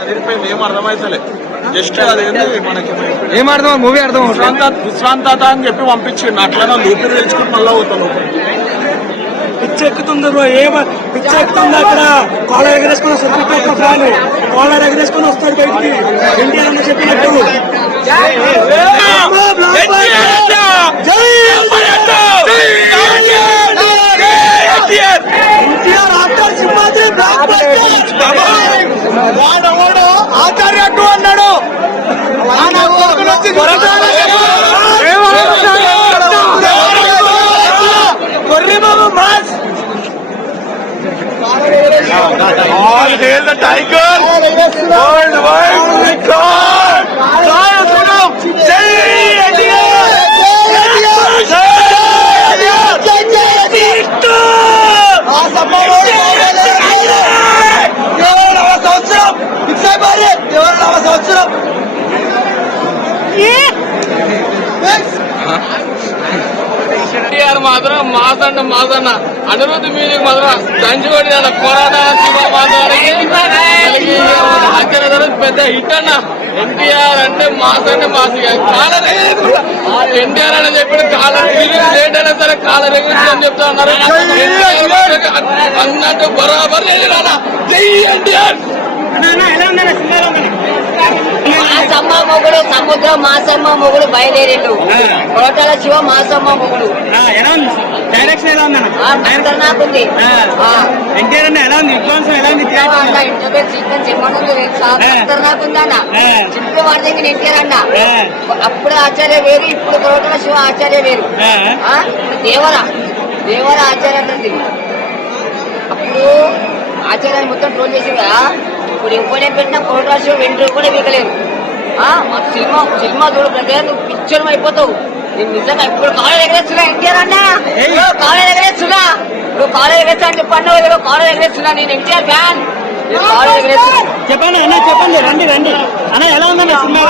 అదిరిపోయింది ఏం అర్థమైతలే. జస్ట్ అదేంది మనకి ఏం అర్థం? మూవీ అర్థం విశ్రాంత విశ్రాంతత అని చెప్పి పంపించిండు. అట్లనే లూపిరి తెచ్చుకుని మళ్ళీ అవుతాను పిచ్చెక్కుతుంది బ్రో ఏమ పిచ్చెక్కుతుంది అక్కడ. కాలర్ ఎగరేసుకొని వస్తాడు ఫ్యాన్ కాలర్ ఎగరేసుకొని వస్తాడు బయటికి. ఎన్టీఆర్ అన్న చెప్పినట్టు. All hail the tiger! Worldwide NTR మాత్రం మాసన్న మాసన్న. అనిరుద్ధి మ్యూజిక్ మాత్రం దంచికొడి పోరాట శివ పెద్ద హిట్ అన్న. ఎన్టీఆర్ అంటే మాస్ అంటే మాస్ కాలర్ ఎన్టీఆర్ అని చెప్పి కాలర్ లేట్ అయినా సరే కాలం ఎగురించి అని చెప్తా ఉన్నారు అన్నట్టు బరాబర్ లేదు నాన్న. జై ఎన్టీఆర్! మాసమ్మ మొగుడు సముద్రం మాసమ్మ మొగుడు బయలుదేరిండు కోటల శివ మాసమ్మ మొగుడు ఉంది? డైరెక్షన్ ఎలా ఉంది ఆ. ఎన్టీఆర్ అన్న ఎలా ఉంది? విద్వాంసం ఎలా ఉంది? అన్న వాడితే ఎన్టీఆర్. అప్పుడు ఆచార్య వేరు ఇప్పుడు కోటల శివ ఆచార్య వేరు. దేవర. దేవర ఆచార్య అంటుంది అప్పుడు ఆచార్యాన్ని మొత్తం ట్రోల్ చేసి కదా ఇప్పుడు పెట్టినా కోటల శివ వెంట్రుకు కూడా వీకలేరు ఆ, మా సినిమా సినిమా చూడు ప్రజలు నువ్వు పిక్చర్ అయిపోతావు. నేను నిజంగా ఇప్పుడు కాలేజ్ ఎగరేస్తున్నా ఎన్టీఆర్ అన్నా. కాలేజ్ ఎగరేస్తున్నా. నువ్వు కాలేజ్ ఎగరేస్తా అని చెప్పండి ఏదో కాలేజ్ ఎగరేస్తున్నా. నేను ఎన్టీఆర్ ఫ్యాన్. చెప్పండి అన్న చెప్పండి రండి రండి. అన్న ఎలా ఉందన్న సినిమా?